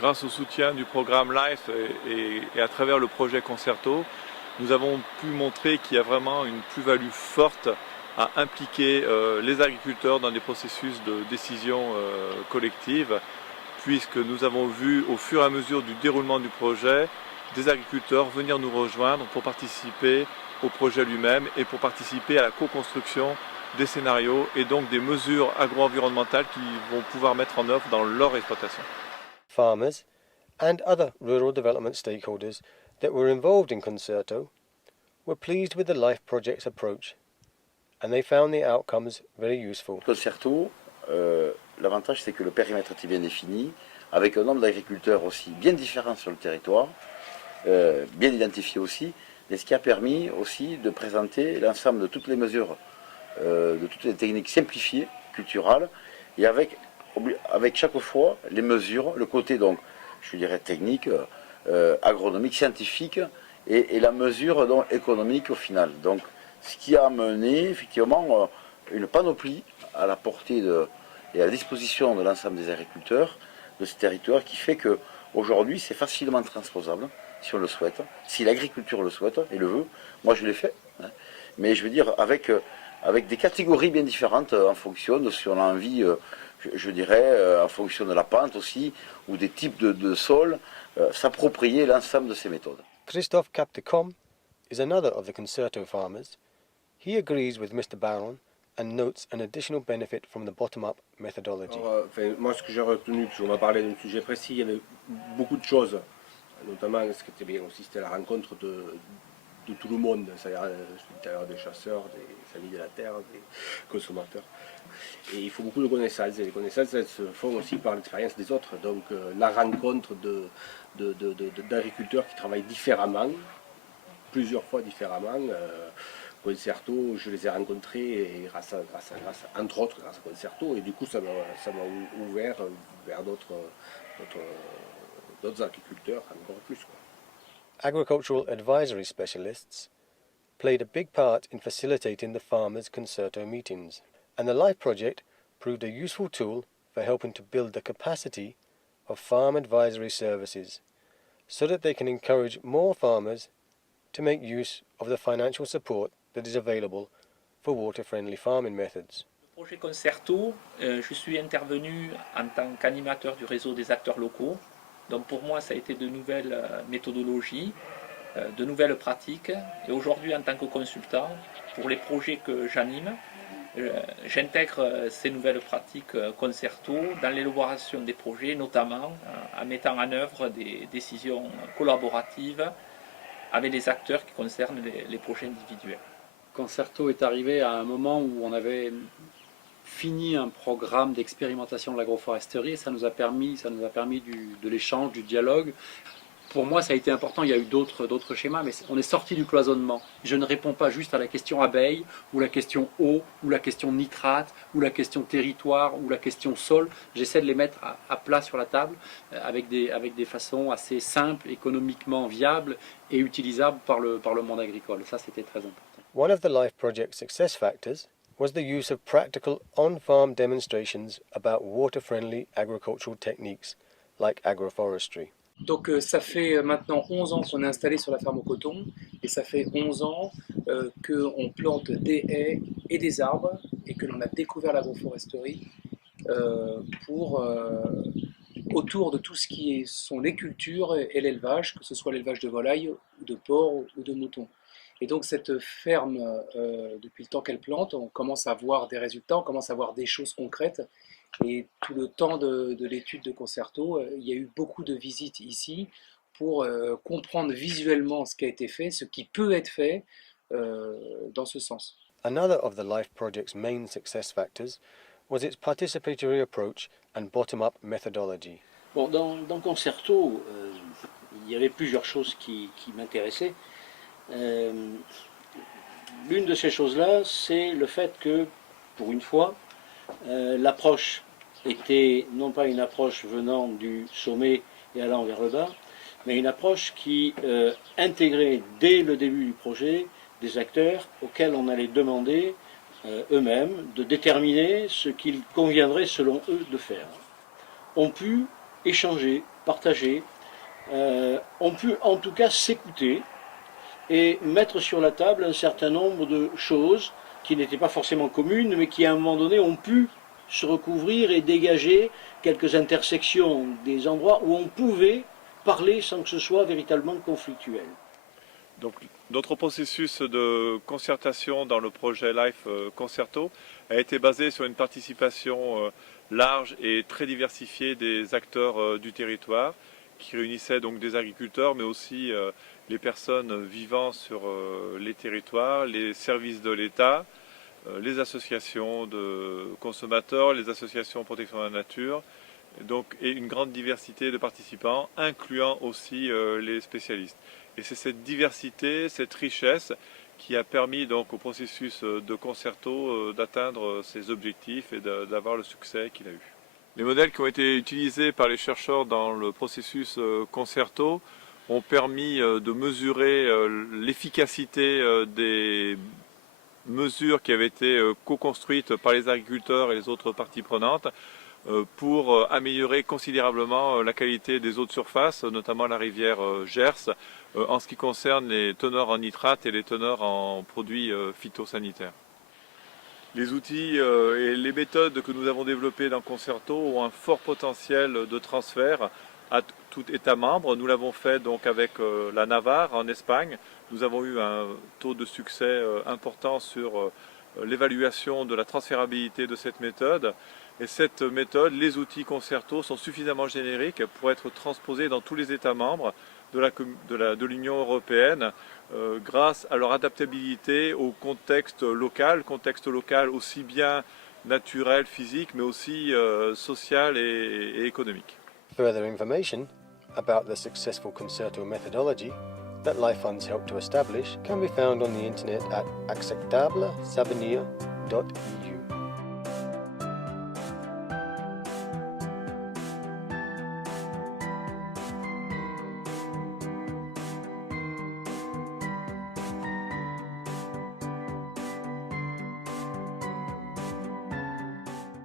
Grâce au soutien du programme LIFE et à travers le projet Concerto, nous avons pu montrer qu'il y a vraiment une plus-value forte à impliquer les agriculteurs dans des processus de décision collective, puisque nous avons vu au fur et à mesure du déroulement du projet des agriculteurs venir nous rejoindre pour participer au projet lui-même et pour participer à la co-construction des scénarios et donc des mesures agro-environnementales qu'ils vont pouvoir mettre en œuvre dans leur exploitation. Farmers and other rural development stakeholders that were involved in Concerto were pleased with the LIFE project's approach and they found the outcomes very useful. Concerto, l'avantage c'est que le périmètre était bien défini, avec un nombre d'agriculteurs aussi bien différents sur le territoire, bien identifiés aussi, et ce qui a permis aussi de présenter l'ensemble de toutes les mesures, de toutes les techniques simplifiées, culturales, et avec chaque fois les mesures, le côté donc, je dirais technique, agronomique, scientifique, et la mesure donc, économique au final. Donc, ce qui a amené effectivement une panoplie à la portée et à la disposition de l'ensemble des agriculteurs de ce territoire qui fait qu'aujourd'hui c'est facilement transposable si on le souhaite, si l'agriculture le souhaite et le veut. Moi je l'ai fait, hein. Mais je veux dire avec des catégories bien différentes en fonction de si on a envie, je dirais, en fonction de la pente aussi, ou des types de sols, s'approprier l'ensemble de ces méthodes. Christophe Captecom is another of the Concerto farmers. He agrees with Mr. Baron and notes an additional benefit from the bottom-up methodology. Alors, moi, ce que j'ai retenu, parce qu'on m'a parlé d'un sujet précis, il y avait beaucoup de choses, notamment ce qui était bien aussi, c'était la rencontre de tout le monde, c'est-à-dire des chasseurs, des familles de la terre, des consommateurs. Et il faut beaucoup de connaissances, et les connaissances elles se font aussi par l'expérience des autres. Donc la rencontre d'agriculteurs qui travaillent différemment, plusieurs fois différemment. Concerto, je les ai rencontrés et entre autres grâce à Concerto, et du coup ça m'a ouvert vers d'autres agriculteurs encore plus, quoi. Agricultural advisory specialists played a big part in facilitating the farmers' Concerto meetings, and the LIFE project proved a useful tool for helping to build the capacity of farm advisory services so that they can encourage more farmers to make use of the financial support that is available for water-friendly farming methods. Le projet Concerto, je suis intervenu en tant qu'animateur du réseau des acteurs locaux. Donc pour moi, ça a été de nouvelles méthodologies, de nouvelles pratiques. Et aujourd'hui, en tant que consultant, pour les projets que j'anime, j'intègre ces nouvelles pratiques Concerto dans l'élaboration des projets, notamment en mettant en œuvre des décisions collaboratives avec les acteurs qui concernent les projets individuels. Concerto est arrivé à un moment où on avait fini un programme d'expérimentation de l'agroforesterie et ça nous a permis de l'échange, du dialogue. Pour moi, ça a été important, il y a eu d'autres schémas, mais on est sorti du cloisonnement. Je ne réponds pas juste à la question abeille, ou la question eau, ou la question nitrate, ou la question territoire, ou la question sol. J'essaie de les mettre à plat sur la table avec des façons assez simples, économiquement viables et utilisables par le monde agricole. Ça, c'était très important. One of the LIFE project's success factors was the use of practical on-farm demonstrations about water-friendly agricultural techniques like agroforestry. Donc ça fait maintenant 11 ans qu'on est installé sur la ferme au coton et ça fait 11 ans qu'on plante des haies et des arbres et que l'on a découvert l'agroforesterie autour de tout ce qui sont les cultures et l'élevage, que ce soit l'élevage de volailles, de porcs ou de moutons. Et donc cette ferme, depuis le temps qu'elle plante, on commence à voir des résultats, on commence à voir des choses concrètes. Et tout le temps de l'étude de Concerto, il y a eu beaucoup de visites ici pour comprendre visuellement ce qui a été fait, ce qui peut être fait dans ce sens. Another of the LIFE project's main success factors was its participatory approach and bottom-up methodology. Bon, dans Concerto, il y avait plusieurs choses qui m'intéressaient. L'une de ces choses-là, c'est le fait que, pour une fois, l'approche était non pas une approche venant du sommet et allant vers le bas, mais une approche qui intégrait dès le début du projet des acteurs auxquels on allait demander eux-mêmes de déterminer ce qu'il conviendrait selon eux de faire. Ont pu échanger, partager, ont pu en tout cas s'écouter et mettre sur la table un certain nombre de choses qui n'étaient pas forcément communes, mais qui à un moment donné ont pu se recouvrir et dégager quelques intersections, des endroits où on pouvait parler sans que ce soit véritablement conflictuel. Donc, notre processus de concertation dans le projet Life Concerto a été basé sur une participation large et très diversifiée des acteurs du territoire, qui réunissaient donc des agriculteurs, mais aussi les personnes vivant sur les territoires, les services de l'État, les associations de consommateurs, les associations de protection de la nature, donc, et une grande diversité de participants, incluant aussi les spécialistes. Et c'est cette diversité, cette richesse qui a permis donc au processus de concerto d'atteindre ses objectifs et d'avoir le succès qu'il a eu. Les modèles qui ont été utilisés par les chercheurs dans le processus concerto ont permis de mesurer l'efficacité des mesures qui avaient été co-construites par les agriculteurs et les autres parties prenantes pour améliorer considérablement la qualité des eaux de surface, notamment la rivière Gers, en ce qui concerne les teneurs en nitrates et les teneurs en produits phytosanitaires. Les outils et les méthodes que nous avons développées dans Concerto ont un fort potentiel de transfert à tout État membre. Nous l'avons fait donc avec la Navarre en Espagne. Nous avons eu un taux de succès important sur l'évaluation de la transférabilité de cette méthode. Et cette méthode, les outils Concerto sont suffisamment génériques pour être transposés dans tous les États membres de l'Union européenne grâce à leur adaptabilité au contexte local aussi bien naturel, physique, mais aussi social et économique. Further information about the successful Concerto methodology that Life Funds helped to establish can be found on the internet at acceptablesavenir.eu.